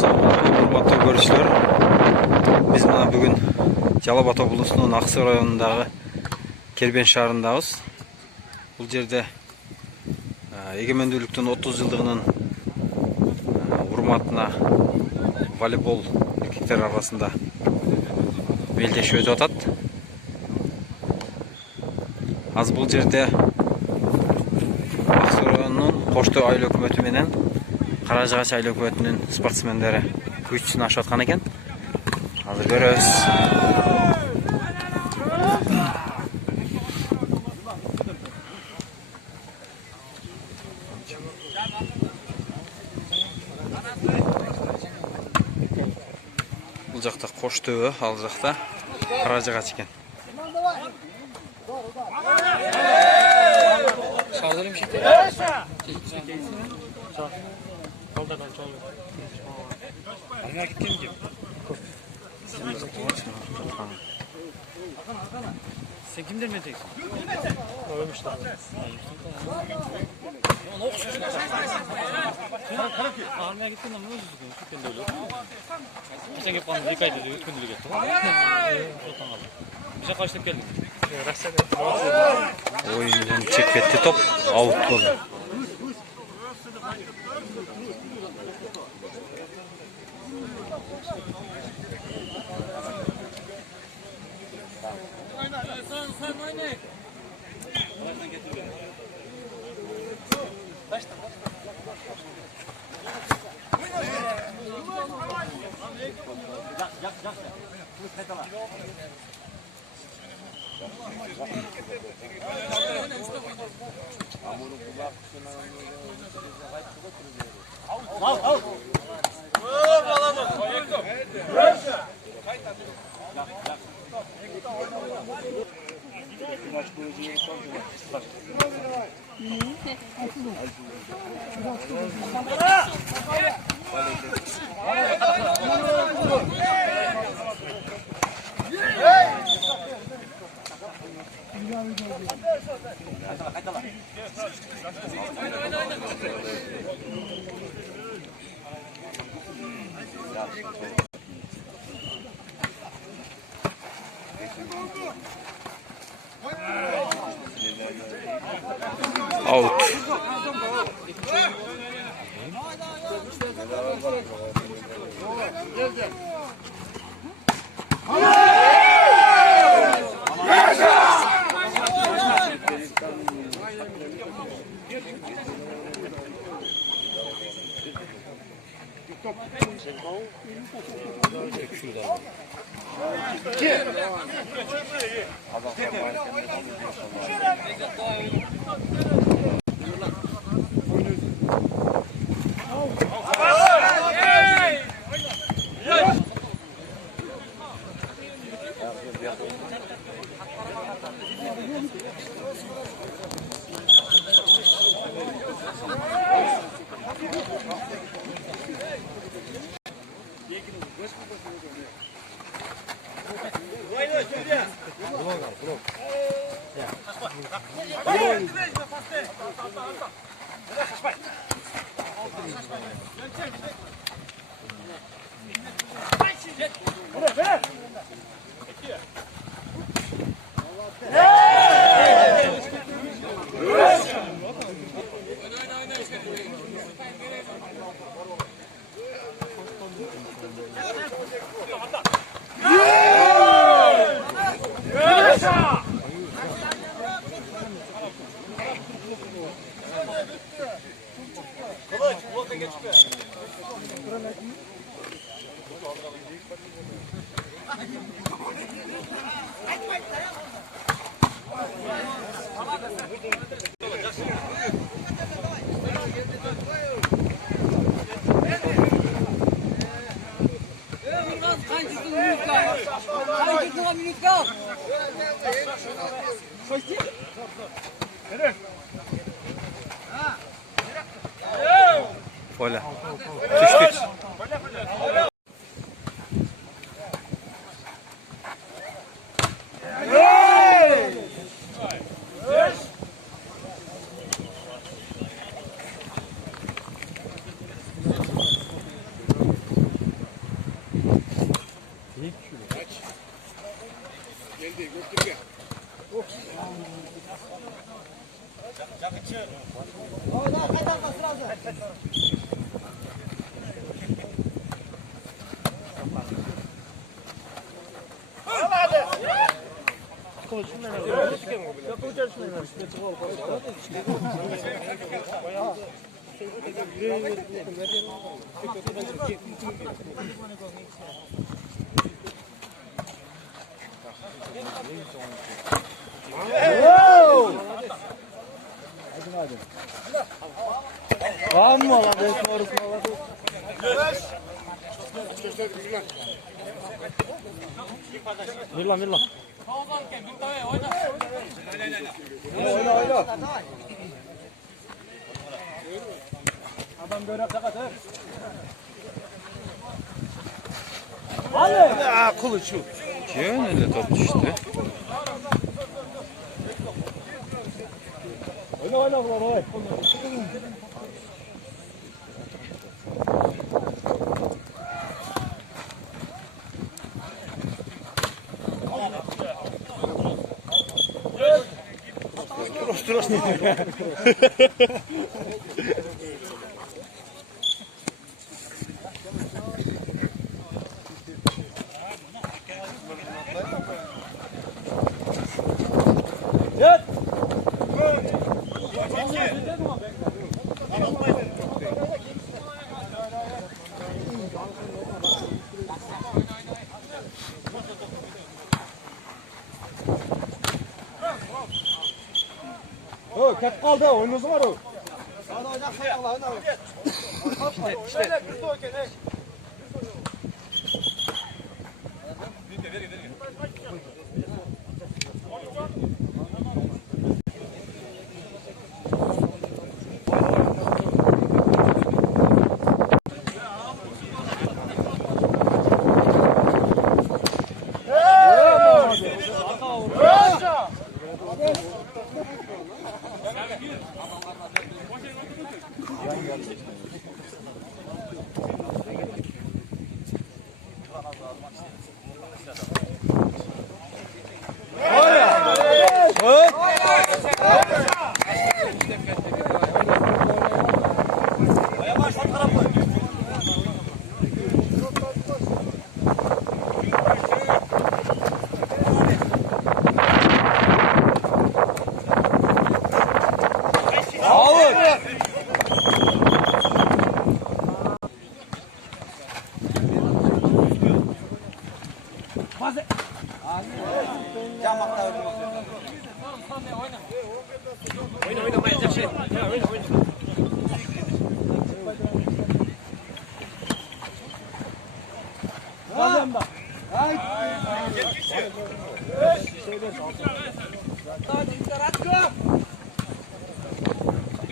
Урматтуу көрүүчүлөр, биз мына бүгүн Жалал Абад облусунун Аксы районундагы Кербен шаарындабыз. Бул жерде эгемендүүлүктүн 30 жылдыгынын урматына волейбол эркектер арасында белдешүү өтүп атат. Аз бул жерде Аксы районунун Коштой айыл өкмөтү менен Каражыгач айыл өкмөтүнүн спортсмендери күч сынашып аткан экен. Азыр көрөбүз. Бул жакта Коштөө, ал жакта Каражыгач экен. Sen kimden teksin? Ölmüşler. Almaya gittin ama özür dilerim. Sütten de öyle. Geçen gün bana zikaydı diyor. 3 gündür gitti. Bize kaçtık geldik. Oyunun çekpetti top out oldu. Out. Поля. Düştük. 밀라 밀라. Diyor öyle top işte. Ketip kaldı, oyununuzu var o.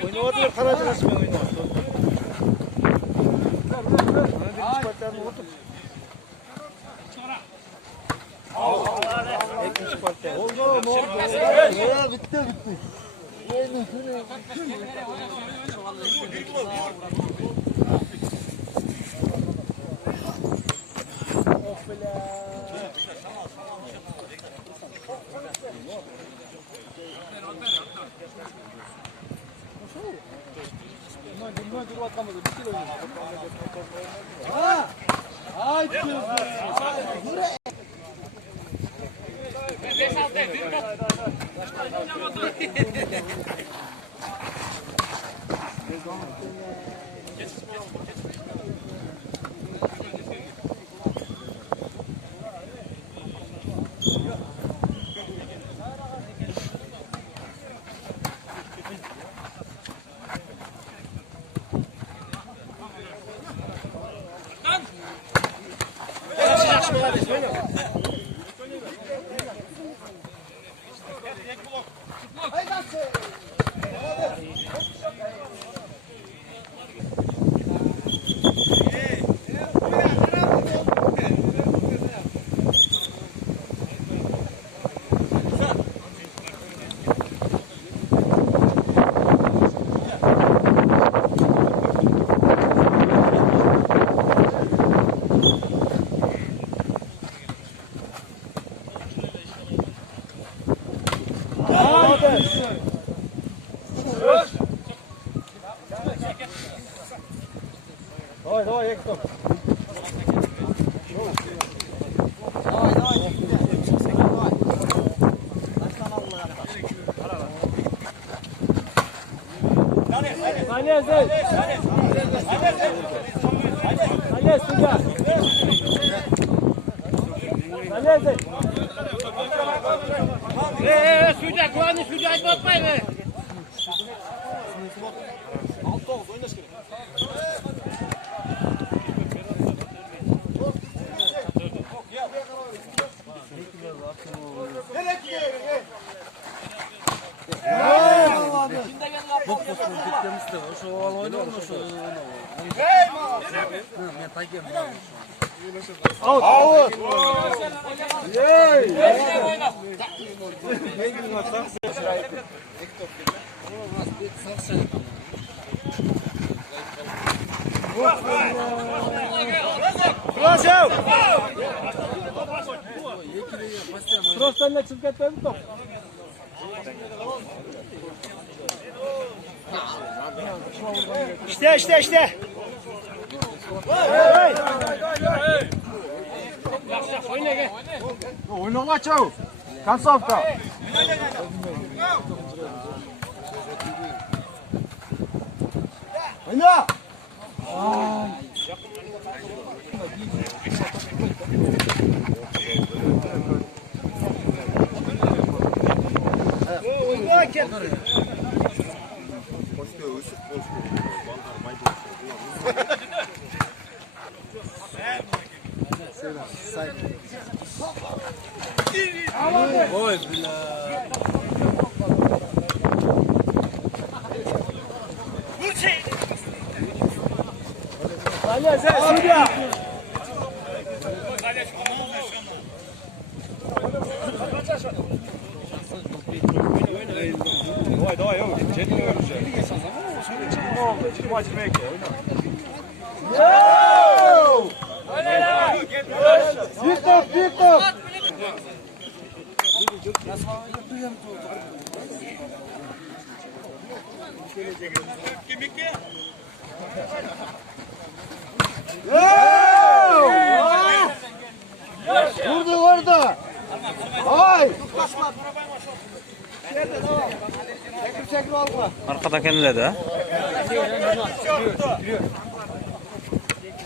Oynadılar, Karaca resmen oynadı. Bitti. Давай, як то. Sudah, kulağını sudah açma atmayın be. Out. Yey. Просто на чемпионате топ. İşte. Oyna çav. Konцовка. Oyna. Давай, Виктор! Orada! Ay! Arkadan kendine de.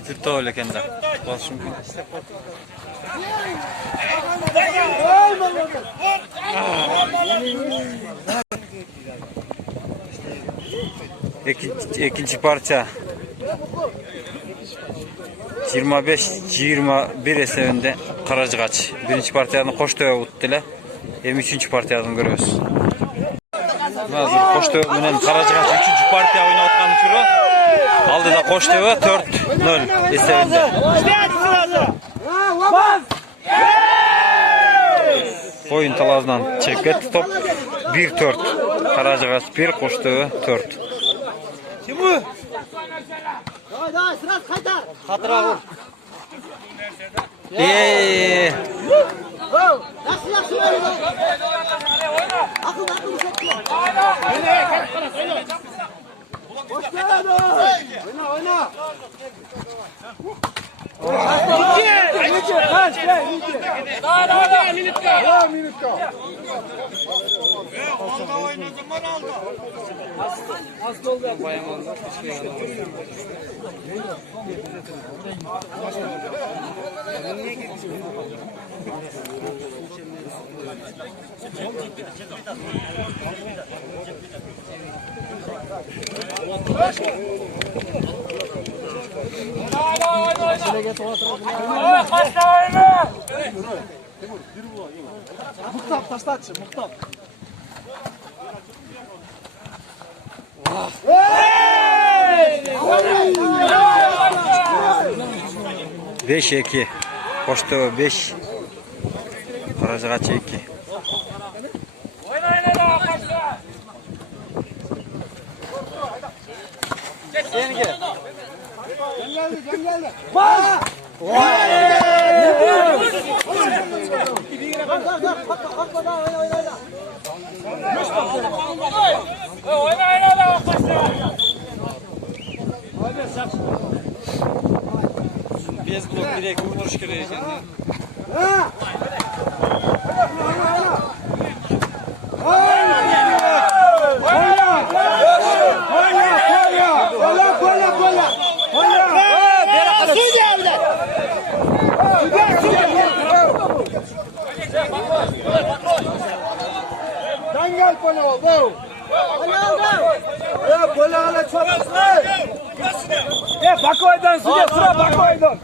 Tüttü öyle kendine. Basın. İkinci parça 25-21 esevinde Karacıgaç. Birinci partiyadın Koçtöre uttular. Hem üçüncü partiyadan görüyoruz. Hazır Koçtöre'nin Karacıgaç üçüncü partiya oynatkan türü. Aldı da Koçtöre 4-0 esevinde. Oyun talarından çeket top 1-4. Karacıgaç 1, Koçtöre 4. Kim bu? Давай, сразу Хайдар. Hatıra vur. Yaxşı oyna. Akıl çekiyor. Oyna. Minutka. Muhtar taşlatçı, muhtar. 5-2. Koçtöre 5. Karacıgaç 2. Geldi. Bas! Без блок direkt vuruş gereği. Oyna! Böyle hala çok. Bakoy'dan sıra sıra Bakoy'dan.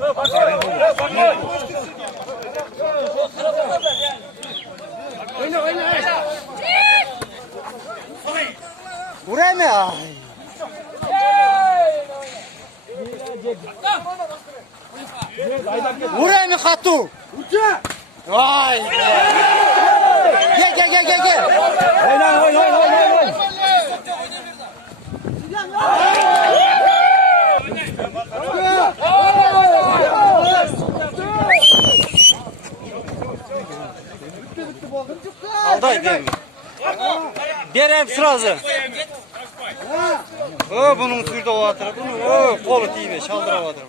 Buraya mı ya? Buraya mı Katu? Vay. Gel. Oyna. Alday değil mi? Derem sırası. O bunun sürde o atır. Bunun o kolu tiyme çaldıra atır.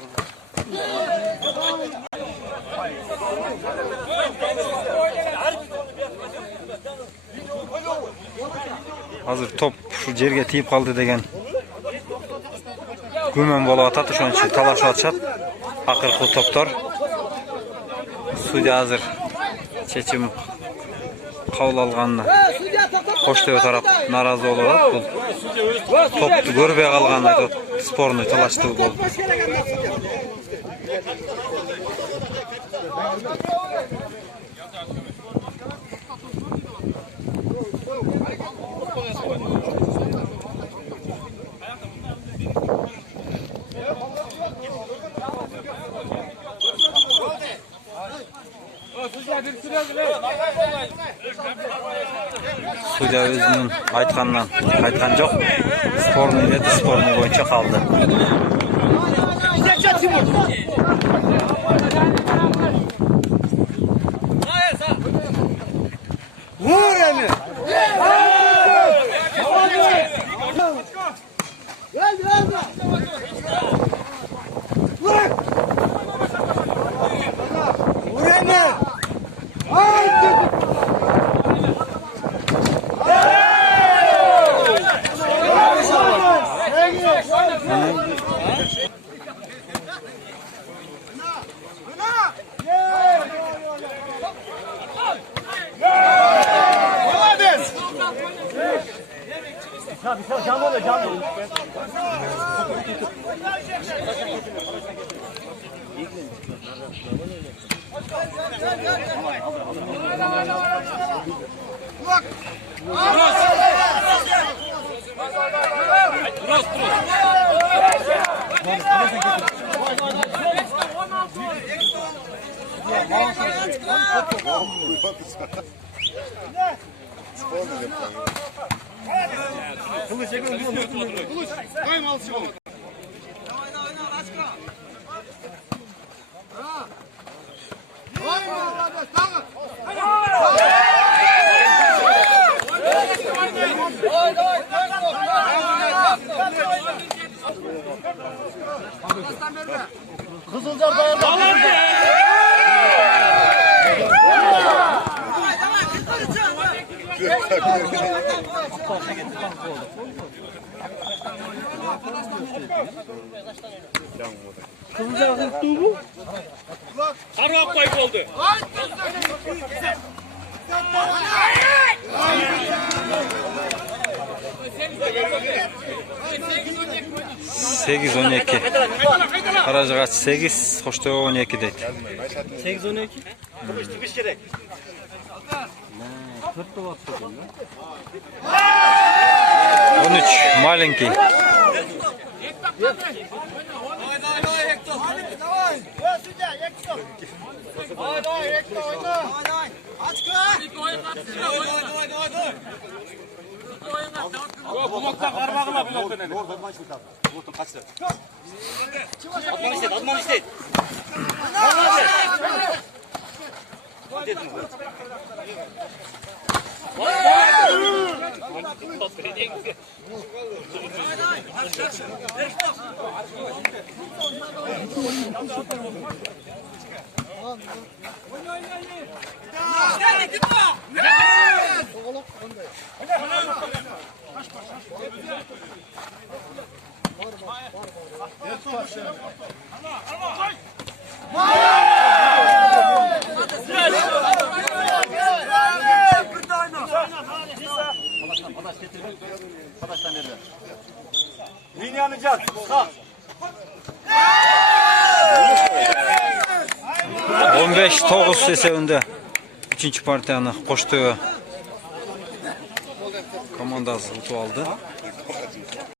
Hazır top şu jerge tiyip kaldı degen. Gümen bola atatı şu an için talaş atacak. Akırkı toptor. Sudya hazır. Çeçim kavul alğanına. Koçtepe taraf narazı olarak bu toptu görmeye kalğanına sporunu talaştı bu. Sudya özünün aytkan жоқ. Sporunu ileti sporunu boyunca kaldı. Vur Emi. Gel. Vur. Vur Emi. Haydi. Kızılcar dayandı. Kızılcar tuttu mu? Sarı koy oldu. 8-12. Karacagaç 8, Koçtepe 12 deydi. 8-12. 13 маленький. Adman işte. Linyanı cat. Kalk. 15-9 esebinde 3. partiyani Qo'shto'y komandasi utib oldi.